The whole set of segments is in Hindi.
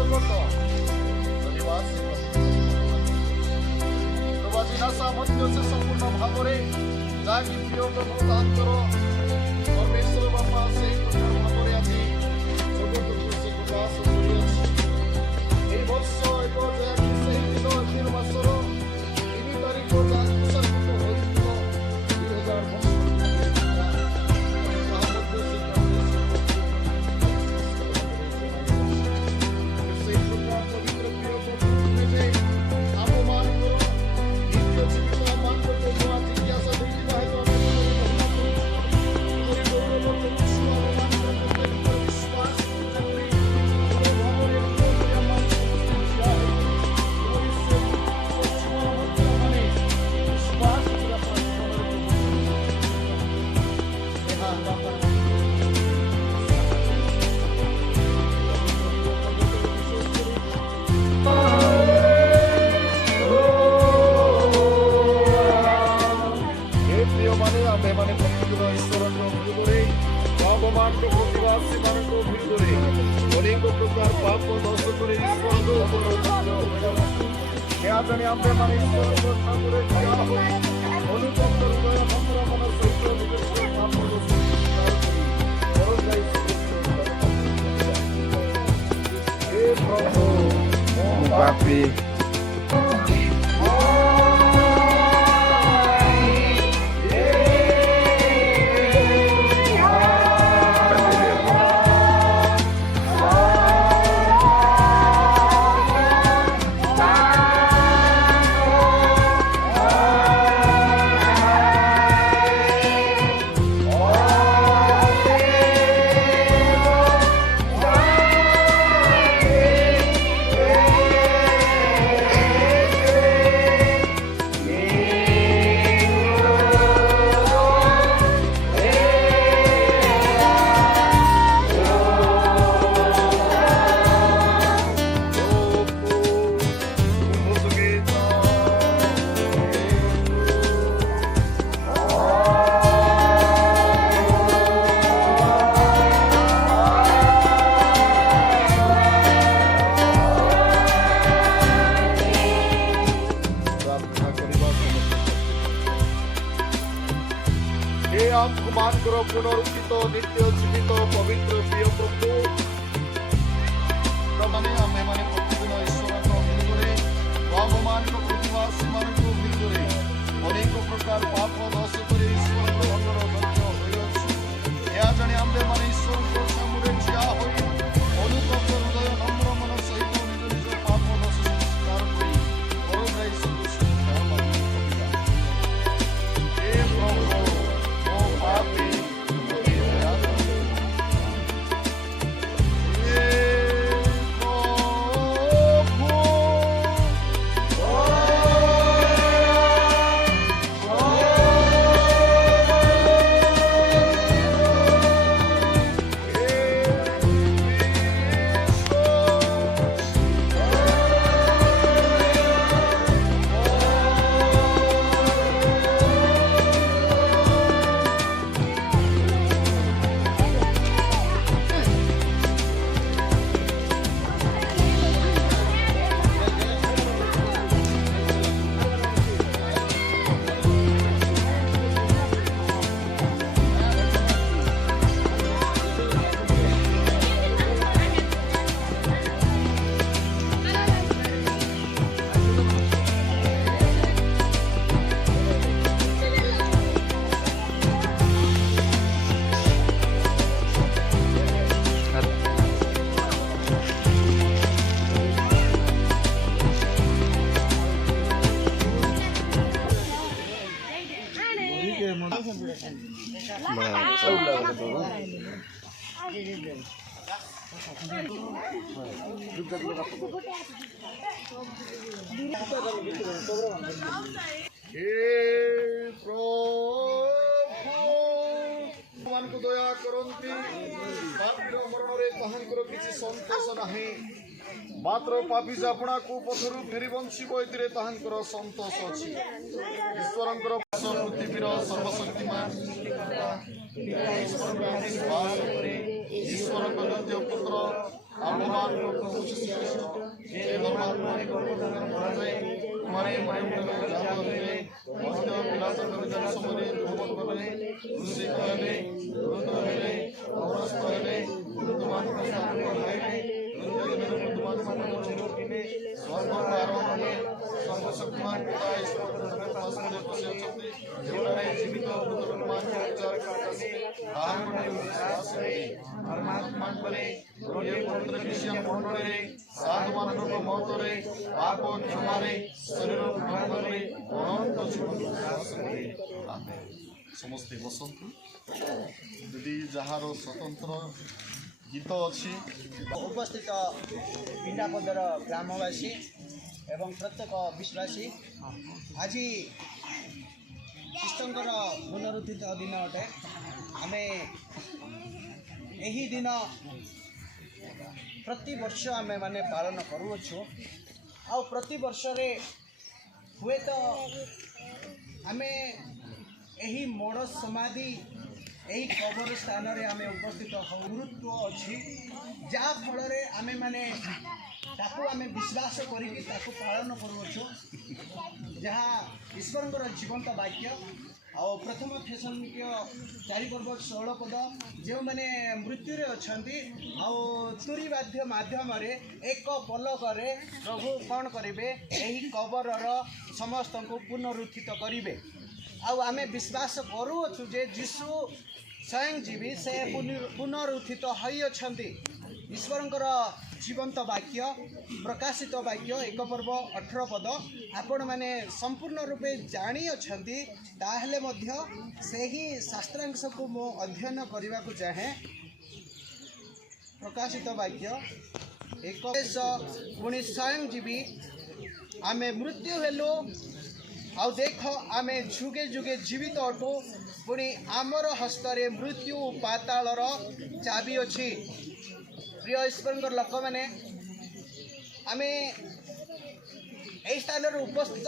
ଜଗତ ଅଧିବାସୀ ପ୍ରଭା ଜିନାଶା ମଧ୍ୟ ସେ ସମ୍ପୂର୍ଣ୍ଣ ଭାବରେ ଯାହାକି ପ୍ରିୟ ପ୍ରଭୁ ତାଙ୍କର ପରମେଶ୍ୱର ବାପା ସେଇ ପ୍ରକାର ଭାବରେ ଆଜି ଜଗତକୁ ସେ ପ୍ରକାଶ କରିଅଛି। এই ବର୍ଷ ଏକ ଯାହାକି ସେହି ଦିନ ଏପ୍ରିଲ ମାସର 3 ତାରିଖ ଯାହାକି ଉତ୍ସର୍ଗିତ ହୋଇଥିବ 2000 ବର୍ଷ Papi. পুনরুত্থিত নিত্য জীবিত পবিত্র প্রিয় প্রভু প্রমাণে ଆମେମାନେ ପ୍ରତିଦିନ ଈଶ୍ୱରଙ୍କ ବିରୁଦ୍ଧରେ ଭଗବାନଙ୍କ ପ୍ରତିଭା ସେମାନଙ୍କ ବିରୁଦ୍ଧରେ ଅନେକ ପ୍ରକାର ପାପ ଦୋଷ କରି ଈଶ୍ୱରଙ୍କ ଦଣ୍ଡର ଦଣ୍ଡ ହୋଇଅଛୁ। ଏହା ଜାଣି ଆମେମାନେ ଈଶ୍ୱରଙ୍କ ସାମ୍ନାରେ ଠିଆ ହୋଇ ଅନୁତପ୍ତ ହୃଦୟ ନମ୍ର ମନ ସହିତ ନିଜ ନିଜ ପାପ ଦୋଷ ସ୍ୱୀକାର କରି ପରଦାୟୀ ସଦୃଶ ହେ ପ୍ରଭୁ ଓ ପାପୀ ମାନଙ୍କୁ ଦୟା କରନ୍ତି ମରଣରେ ତାହାଙ୍କର କିଛି ସନ୍ତୋଷ ନାହିଁ ମାତ୍ର ପାପୀ ଆପଣଙ୍କୁ ପଥରୁ ଫେରି ବଞ୍ଚିବ ଏଥିରେ ତାହାଙ୍କର ସନ୍ତୋଷ ଅଛି। ଈଶ୍ୱରଙ୍କର ପୃଥିବୀର ସର୍ବଶକ୍ତିମାନ ଈଶ୍ୱରଙ୍କ ନିଜ ପୁତ୍ର आममान को प्रभु यीशु ख्रीष्ट जे धर्मात्मा को प्रदान कराए हमारे मरियम के जात होते मस्त पिलातुस के समरे भोग करे उससे कहले रुद्र हेले औरस्त हेले रुद्रमान को स्थान कराए रुद्रमान को चिरो किने स्वर्ग आरोहण सर्वशक्तिमान पिता ईश्वर के पास में बसे छथि जोड़े जीवित रुद्रमान के विचार करते आत्मा में विश्वास है परमात्मा करे ये पवित्र विषय मंडले साधु मानव को मौत रे पाप क्षमा रे शरीर भाग रे अनंत जीवन विश्वास करे आमेन समस्त बसंत यदि जहार स्वतंत्र गीत अच्छी उपस्थित पिंडापदर ग्रामवासी एवं प्रत्येक विश्वासी आज ख्रीष्टर पुनरुत्थित दिन अटे आम यही दिन प्रति वर्ष आम मैंने पालन करुछु आ प्रति वर्ष रे हुए तो आम यही मोड़ समाधि यही कबर स्थान रे आम उपस्थित गुरुत्व अच्छी जहाँ फल आम मैंने ताकू आम विश्वास करिकी ताकू पालन करुछु जहाँ ईश्वर जीवंत वाक्य आ प्रथम थेसलोनिके 4:16 पद जो मैंने मृत्यु रे अछंती आ तुरी वाद्य माध्यम रे एक पलक रे प्रभु कौन करेंगे यही कबर समस्त को पुनरुत्थित करेंगे आमे विश्वास करुछु जे यीशु स्वयं जीवी से पुनरुत्थित होई अछंती ईश्वरंकर जीवंत वाक्य प्रकाशित वाक्य 1 पर्व 18 पद आपण माने संपूर्ण रूपे जानी अछंती ताहले मध्य सेही शास्त्रांश को मो अध्ययन करने को चाहे प्रकाशित वाक्य 1 पुणी स्वयं जीवी आमे मृत्यु हेलो आउ देख आमे जुगे जुगे जीवित अटो पुणी आमर हस्तरे मृत्यु पातालर चाबी अच्छी प्रिय ईश्वर लोक मैंने आम यही स्थान उपस्थित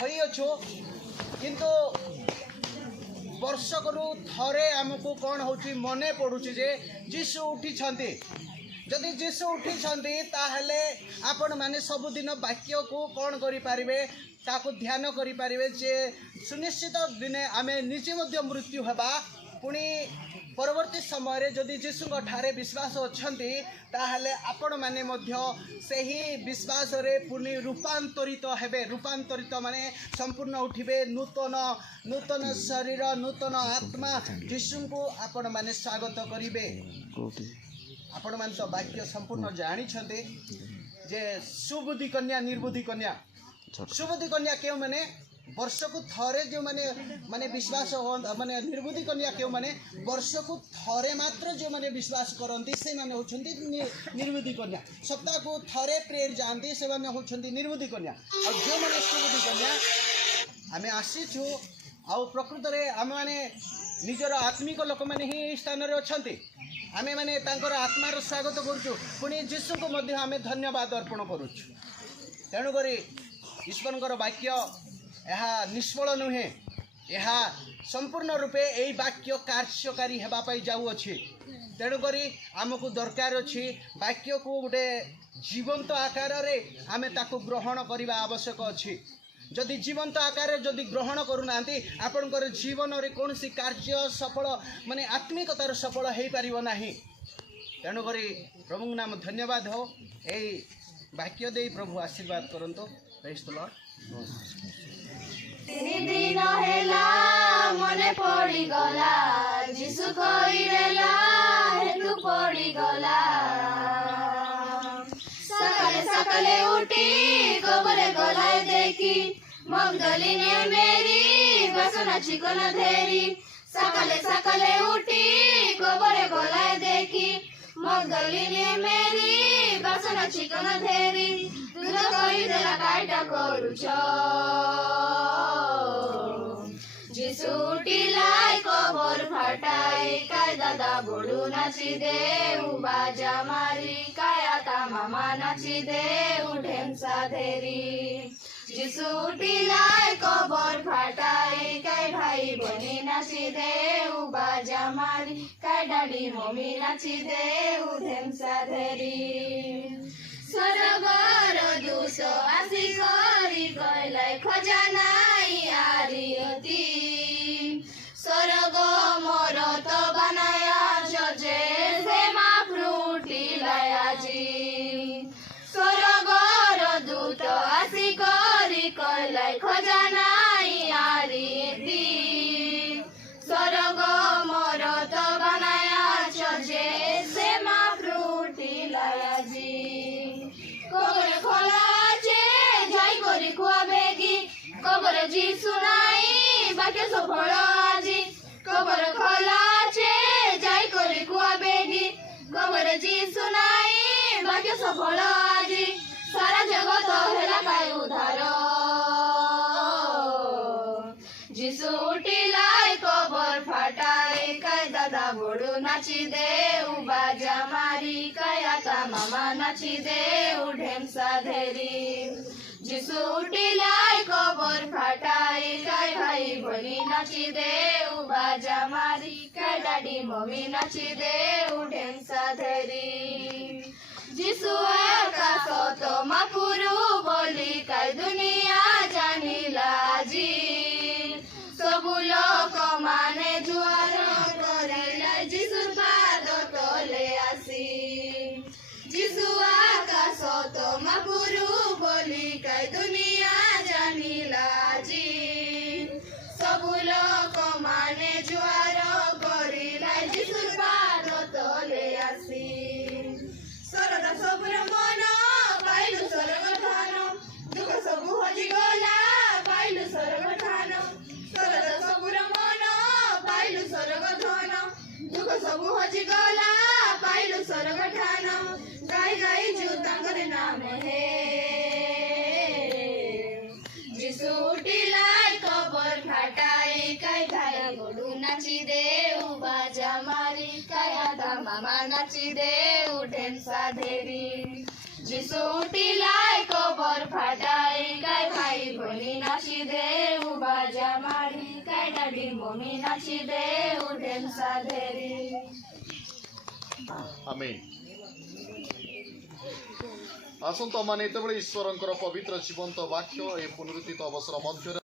होइछु किंतु वर्षकरू थरे आमको कौन होची मने पड़ुची जे यीशु उठी जदि यीशु उठी ताहले आपण माने सबुदिन वाक्य को कौन करि पारिबे ताको ध्यान करि पारिबे जे सुनिश्चित दिने आमे निजे मध्य मृत्यु हेबा पुणी परवर्ती समय जदि यीशु ठारे विश्वास अच्छी ताहले आपण माने मध्य सही विश्वास रे पुणी रूपांतरित हेबे रूपांतरित माने संपूर्ण उठिबे नूतन नूतन शरीर नूतन आत्मा यीशु को आपण माने स्वागत करिबे आपण मान तो वाक्य संपूर्ण जानी छते जे सुबुद्धि कन्या निर्बुद्धि कन्या सुबुद्धि कन्या क्यों माने वर्ष को थरे जो माने माने विश्वास माने निर्बुद्धि कन्या क्यों माने वर्ष को थरे मात्र जो माने विश्वास करती से माने होछंती निर्बुद्धि कन्या सप्ताह को थरे प्रेयर जानती से माने होछंती निर्बुद्धि कन्या और जो माने सुबुद्धि कन्या आमे आसीछु आ प्रकृत रे आमे माने निजर आत्मिक लोक माने ही स्थान रे अछंती आमे माने तांकर आत्मार स्वागत करूछु पुणी यीशु को मध्य आमे धन्यवाद अर्पण करूछु तेणु करी ईश्वरंकर वाक्य यह निष्फल नुहे यह संपूर्ण रूपे यही वाक्य कार्यकारी होगापाई जाऊँगी तेणुक आमको दरकार अच्छी वाक्य को गोटे जीवंत आकार रे आमे ताको ग्रहण करने आवश्यक अच्छी जदि जीवंत आकार जदि ग्रहण करूना आपणकर जीवन रे कौन सी कार्य सफल माने आत्मिकतार सफल हो पार ना तेणुक प्रभु नाम धन्यवाद हो यही वाक्य दे प्रभु आशीर्वाद करंतो प्रेज द लॉर्ड दिन हेला मने पड़ी गला जीसु कइरेला हेतु पड़ी गला सकाले सकाले उठी गोबरे गलाए देखी मगदलिनी मेरी बसना चिकन धेरी सकाले सकाले उठी गोबरे गलाए देखी मगदलिनी मेरी बसना चिकन धेरी तुझ कइरेला काइटा करूछ जीसु उठिलाई कबर फटाई काय दादा बोडू नाची देऊ बाजा मारी काय आता मामा नाची देऊ ढेमसा धेरी যিশু উঠিলাই কবর ফাটাই কাই ভাই বনি নাচি দেউ বাজা মারি কাই ডাডি মমি নাচি দেউ ঢেমসা ধেরি স্বর্গর দূত আসি করি কইলাই খজানাই আরিয়তি স্বর্গ মরত বানায়া যে সেমা ফ্রুটিলাই আজি স্বর্গর দূত আসি করি কইলাই খজানাই আরিয়তি স্বর্গ মরত বানায়া যে সেমা ফ্রুটিলাই আজি কবরে খোলা আছে যাই করি খুয়াবে কি কবরে যিশু নাই বাকে সফল আজি কবরে খোলা আছে যাই করি খুয়াবে কি কবরে যিশু নাই বাকে সফল আজি সারা জগত হেলা কাই উদ্ধার যিশু উঠিলাই কবর ফাটাই কাই দাদা বড় নাচি দেউ বাজা মারি কাই আতা মামা নাচি দেউ ঢেমসা ধেরি যিশু উঠিলাই কবর ফাটাই কাই ভাই বনি নাচি দেউ বাজা মারি কাই ডাডি মমি নাচি দেউ ঢেমসা ধেরি যিশু আকাশত মাপুরু বলি কাই দুনিয়া জানিলা আজি সবু লোক মানে জুয়ার করিলা যিশুর পাদ তলে আসি যিশু আকাশত মাপুরু বলি কাই দুনিয়া জানিলা আজি সবু লোক মানে জুয়ার করিলা যিশুর পাদ তলে আসি সরদা সবুর মন পাইলু স্বর্গ ধান দুঃখ সবু হজিগলা পাইলু স্বর্গ ধান সরদা সবুর মন পাইলু স্বর্গ ধান দুঃখ সবু হজিগলা পাইলু স্বর্গ ধান গাই গাই যু তাঙ্কর নাম হে যিশু উঠিলাই কবর ফাটাই কাই ভাই বড়ু নাচি দেউ বাজা মারি কাই আদা মামা নাচি দেউ ঢেমসা ধেরি যিশু উঠিলাই কবর ফাটাই কাই ভাই বনি নাচি দেউ বাজা মারি কাই ডাডি মমি নাচি দেউ ঢেমসা ধেরি आमेन। आसंतु आम ईश्वर पवित्र जीवंत वाक्य ए पुनरुत्थित अवसर मध्य